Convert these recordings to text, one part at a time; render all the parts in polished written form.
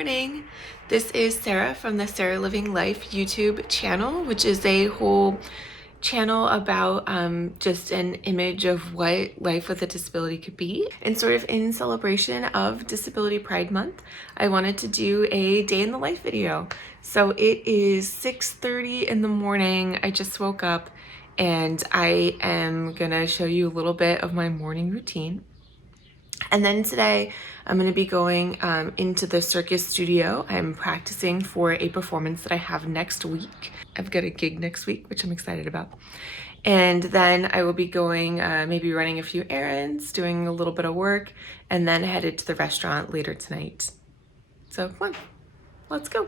morning. This is Sarah from the Sarah Living Life YouTube channel, which is a whole channel about just an image of what life with a disability could be. And sort of in celebration of Disability Pride Month, I wanted to do a day in the life video. So it is 6:30 in the morning. I just woke up and I am gonna show you a little bit of my morning routine. And then today I'm going to be going into the circus studio. I'm practicing for a performance that I have next week. I've got a gig next week, which I'm excited about. And then I will be going, maybe running a few errands, doing a little bit of work, and then headed to the restaurant later tonight. So come on, let's go.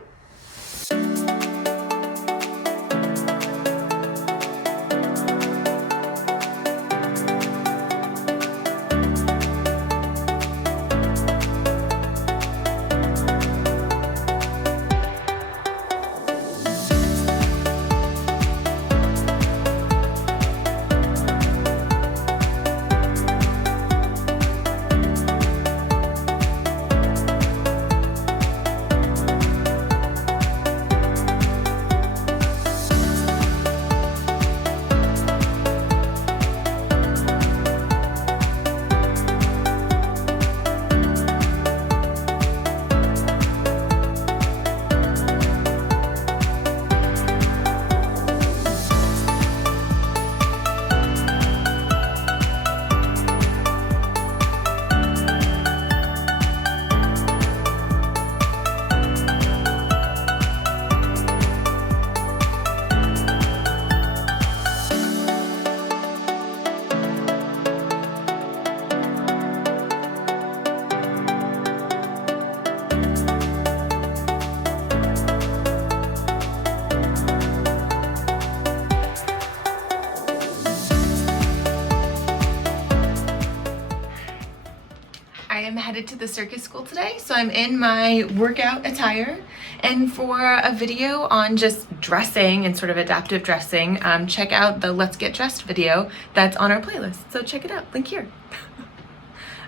I am headed to the circus school today, so I'm in my workout attire, and for a video on just dressing and sort of adaptive dressing, check out the Let's Get Dressed video that's on our playlist, so check it out, link here.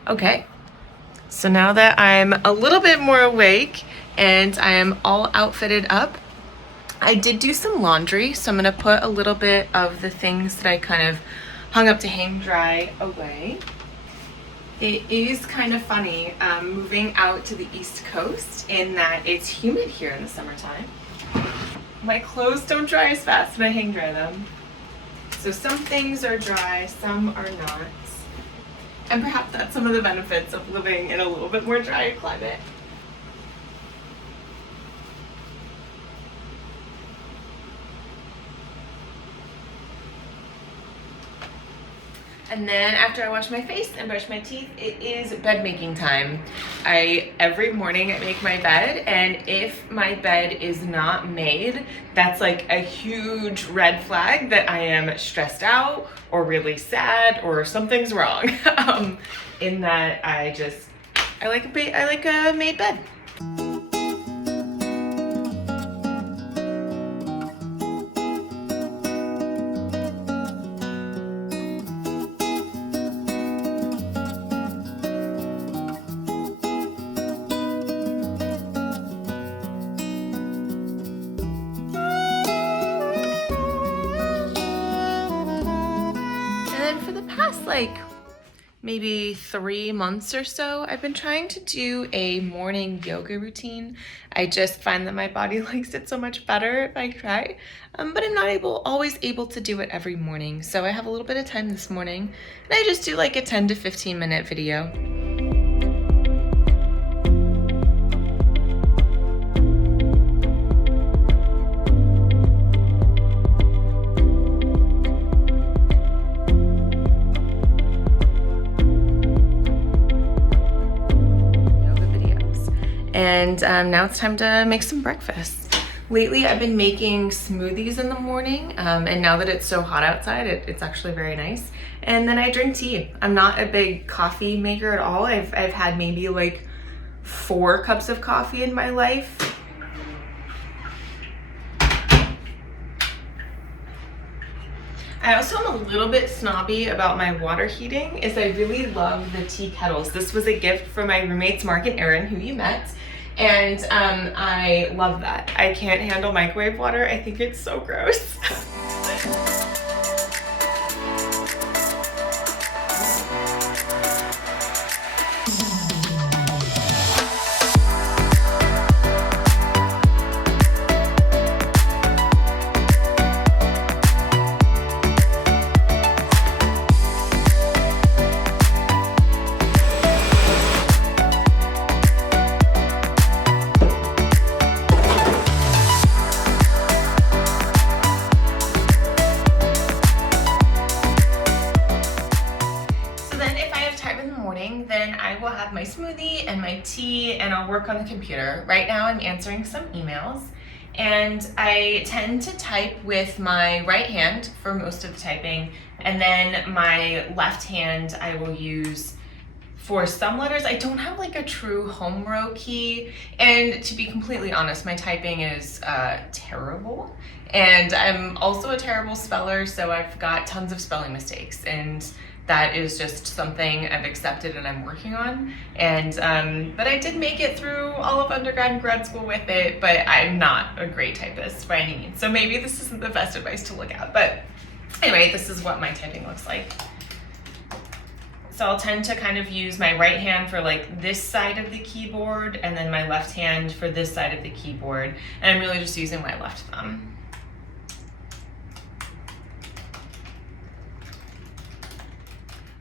Okay, so now that I'm a little bit more awake and I am all outfitted up, I did do some laundry, so I'm gonna put a little bit of the things that I kind of hung up to hang dry away. It is kind of funny moving out to the East Coast in that it's humid here in the summertime. My clothes don't dry as fast when I hang dry them. So some things are dry, some are not. And perhaps that's some of the benefits of living in a little bit more drier climate. And then after I wash my face and brush my teeth, it is bed making time. Every morning I make my bed, and if my bed is not made, that's like a huge red flag that I am stressed out or really sad or something's wrong. In that I like a made bed. For the past maybe 3 months or so, I've been trying to do a morning yoga routine. I just find that my body likes it so much better if I try, but I'm not always able to do it every morning. So I have a little bit of time this morning, and I just do like a 10 to 15 minute video. And now it's time to make some breakfast. Lately I've been making smoothies in the morning, and now that it's so hot outside, it's actually very nice. And then I drink tea. I'm not a big coffee maker at all. I've had maybe like 4 cups of coffee in my life. I also am a little bit snobby about my water heating, is I really love the tea kettles. This was a gift from my roommates Mark and Erin, who you met, And I love that. I can't handle microwave water. I think it's so gross. Then I will have my smoothie and my tea and I'll work on the computer. Right now I'm answering some emails, and I tend to type with my right hand for most of the typing, and then my left hand I will use for some letters. I don't have like a true home row key, and to be completely honest, my typing is terrible, and I'm also a terrible speller, so I've got tons of spelling mistakes, and that is just something I've accepted and I'm working on. And but I did make it through all of undergrad and grad school with it, but I'm not a great typist by any means, so maybe this isn't the best advice to look at. But anyway, this is what my typing looks like. So I'll tend to kind of use my right hand for like this side of the keyboard, and then my left hand for this side of the keyboard, and I'm really just using my left thumb.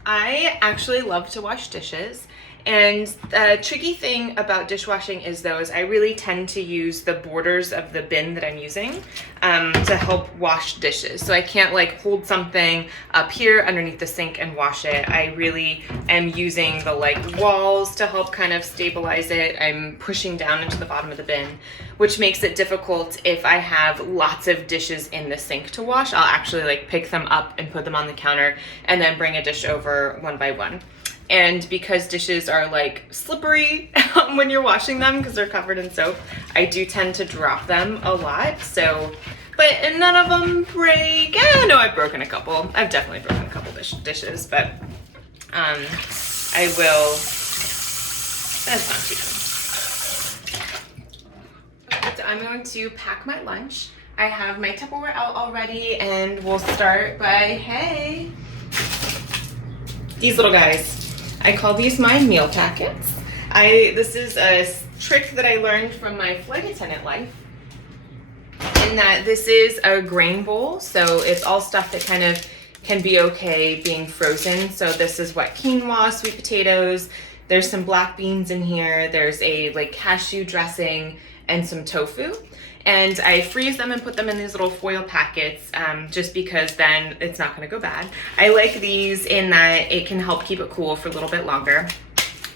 I actually love to wash dishes, and the tricky thing about dishwashing is I really tend to use the borders of the bin that I'm using to help wash dishes. So I can't like hold something up here underneath the sink and wash it. I really am using the like walls to help kind of stabilize it. I'm pushing down into the bottom of the bin, which makes it difficult if I have lots of dishes in the sink to wash. I'll actually like pick them up and put them on the counter and then bring a dish over one by one. And because dishes are like slippery when you're washing them because they're covered in soap, I do tend to drop them a lot. So, but none of them break. No, I've broken a couple. I've definitely broken a couple dishes, but I will. That's not too bad. So I'm going to pack my lunch. I have my Tupperware out already, and we'll start by, hey, these little guys. I call these my meal packets. This is a trick that I learned from my flight attendant life, in that this is a grain bowl, so it's all stuff that kind of can be okay being frozen. So this is what quinoa, sweet potatoes, there's some black beans in here, there's a like cashew dressing and some tofu. And I freeze them and put them in these little foil packets just because then it's not gonna go bad. I like these in that it can help keep it cool for a little bit longer.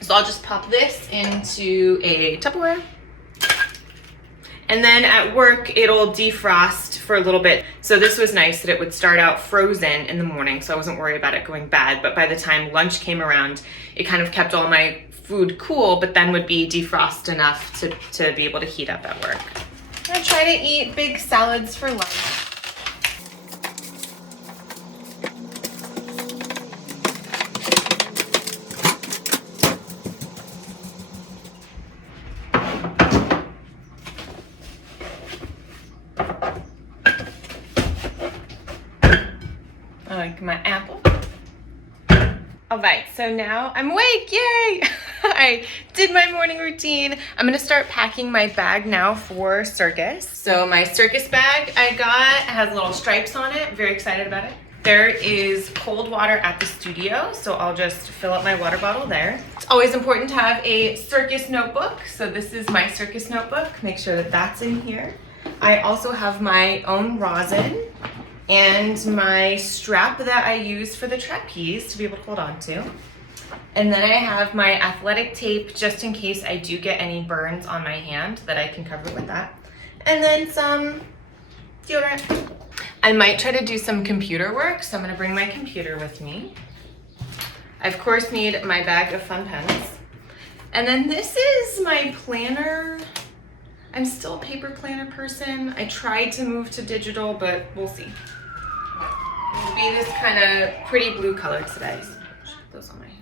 So I'll just pop this into a Tupperware. And then at work, it'll defrost for a little bit. So this was nice that it would start out frozen in the morning, so I wasn't worried about it going bad. But by the time lunch came around, it kind of kept all my food cool, but then would be defrost enough to be able to heat up at work. I try to eat big salads for lunch. I like my apple. All right, so now I'm awake, yay! I did my morning routine. I'm gonna start packing my bag now for circus. So my circus bag I got has little stripes on it. Very excited about it. There is cold water at the studio, so I'll just fill up my water bottle there. It's always important to have a circus notebook. So this is my circus notebook. Make sure that that's in here. I also have my own rosin and my strap that I use for the trapeze to be able to hold on to. And then I have my athletic tape just in case I do get any burns on my hand that I can cover with that. And then some deodorant. I might try to do some computer work, so I'm gonna bring my computer with me. I of course need my bag of fun pens. And then this is my planner. I'm still a paper planner person. I tried to move to digital, but we'll see. It'll be this kind of pretty blue color today. So put those on my hand.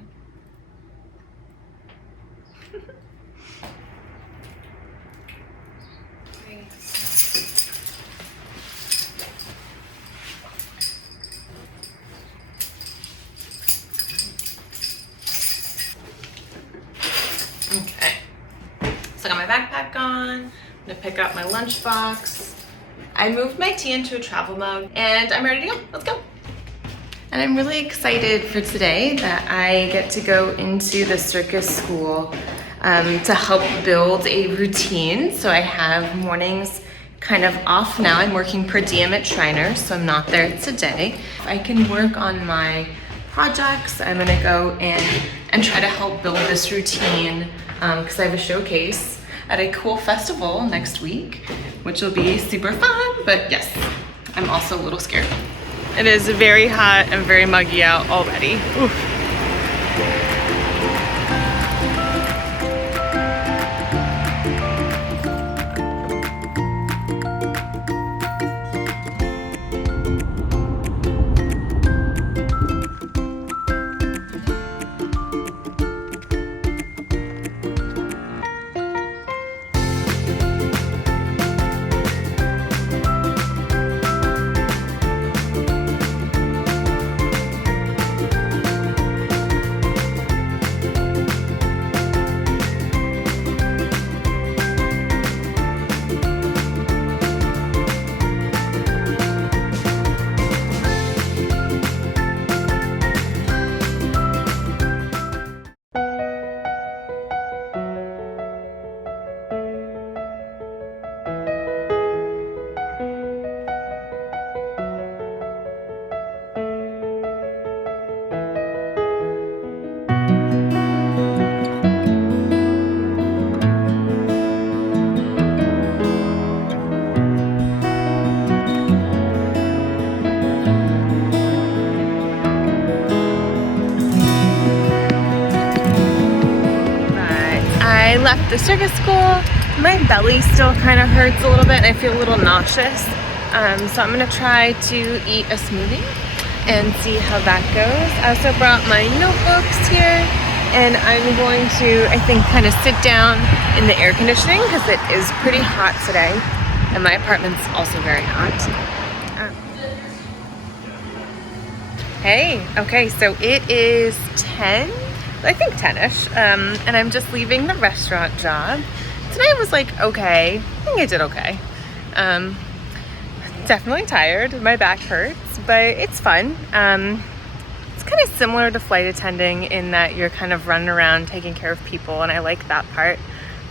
Okay, so I got my backpack on. I'm gonna pick up my lunchbox. I moved my tea into a travel mode and I'm ready to go. Let's go. And I'm really excited for today that I get to go into the circus school to help build a routine. So I have mornings kind of off now. I'm working per diem at Shriner, so I'm not there today. I can work on my projects. I'm gonna go in and try to help build this routine because I have a showcase at a cool festival next week, which will be super fun. But yes, I'm also a little scared. It is very hot and very muggy out already. Oof. I left the circus school. My belly still kind of hurts a little bit and I feel a little nauseous. So I'm gonna try to eat a smoothie and see how that goes. I also brought my notebooks here and I'm going to, I think, kind of sit down in the air conditioning because it is pretty hot today and my apartment's also very hot. Hey, okay, so it is 10. I think 10ish, and I'm just leaving the restaurant job. Today was like okay. I think I did okay. Definitely tired. My back hurts, but it's fun. It's kind of similar to flight attending in that you're kind of running around taking care of people, and I like that part.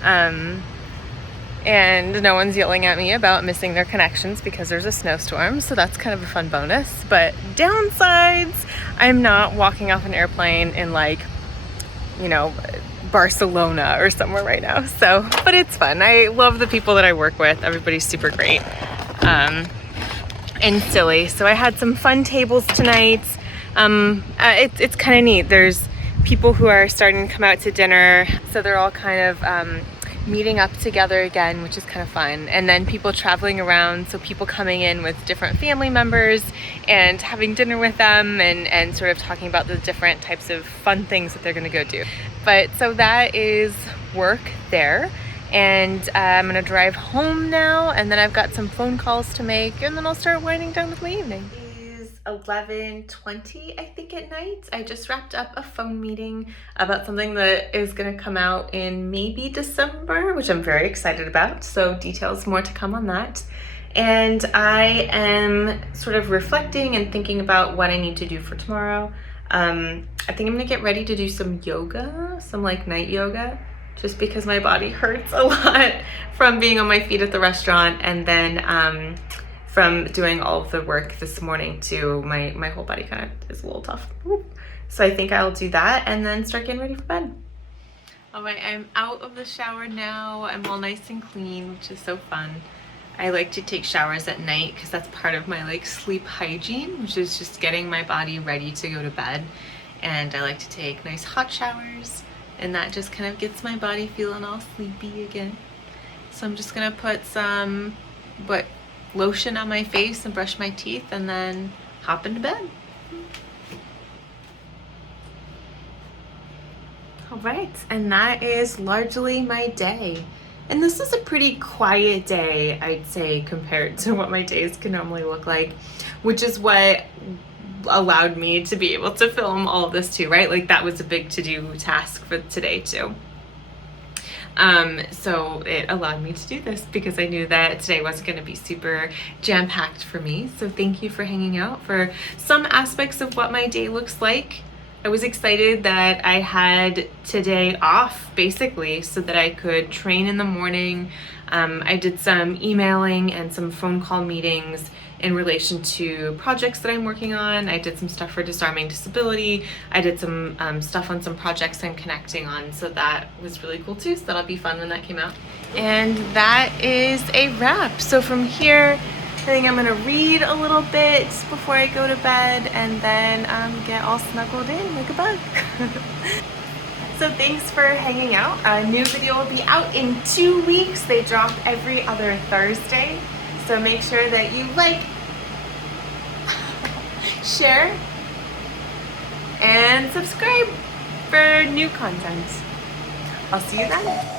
And no one's yelling at me about missing their connections because there's a snowstorm, so that's kind of a fun bonus. But downsides, I'm not walking off an airplane in like, you know, Barcelona or somewhere right now. So, but it's fun. I love the people that I work with. Everybody's super great and silly. So I had some fun tables tonight. It's kind of neat. There's people who are starting to come out to dinner. So they're all kind of meeting up together again, which is kind of fun. And then people traveling around, so people coming in with different family members and having dinner with them and sort of talking about the different types of fun things that they're gonna go do. But so that is work there. And I'm gonna drive home now, and then I've got some phone calls to make, and then I'll start winding down with my evening. 11:20, I think, at night. I just wrapped up a phone meeting about something that is going to come out in maybe December, which I'm very excited about. So details more to come on that. And I am sort of reflecting and thinking about what I need to do for tomorrow. I think I'm going to get ready to do some yoga, some like night yoga, just because my body hurts a lot from being on my feet at the restaurant, and then from doing all of the work this morning too. My whole body kind of is a little tough. So I think I'll do that and then start getting ready for bed. All right, I'm out of the shower now. I'm all nice and clean, which is so fun. I like to take showers at night because that's part of my like sleep hygiene, which is just getting my body ready to go to bed. And I like to take nice hot showers, and that just kind of gets my body feeling all sleepy again. So I'm just gonna put some lotion on my face and brush my teeth and then hop into bed. All right, and that is largely my day. And this is a pretty quiet day, I'd say, compared to what my days can normally look like, which is what allowed me to be able to film all of this too, right? Like that was a big to-do task for today too. So it allowed me to do this because I knew that today wasn't going to be super jam-packed for me. So thank you for hanging out for some aspects of what my day looks like. I was excited that I had today off basically so that I could train in the morning. I did some emailing and some phone call meetings in relation to projects that I'm working on. I did some stuff for disarming disability. I did some stuff on some projects I'm connecting on, so that was really cool too. So that'll be fun when that came out. And that is a wrap. So from here, I think I'm gonna read a little bit before I go to bed and then get all snuggled in like a bug. So thanks for hanging out. A new video will be out in 2 weeks. They drop every other Thursday. So make sure that you like, share, and subscribe for new content. I'll see you then.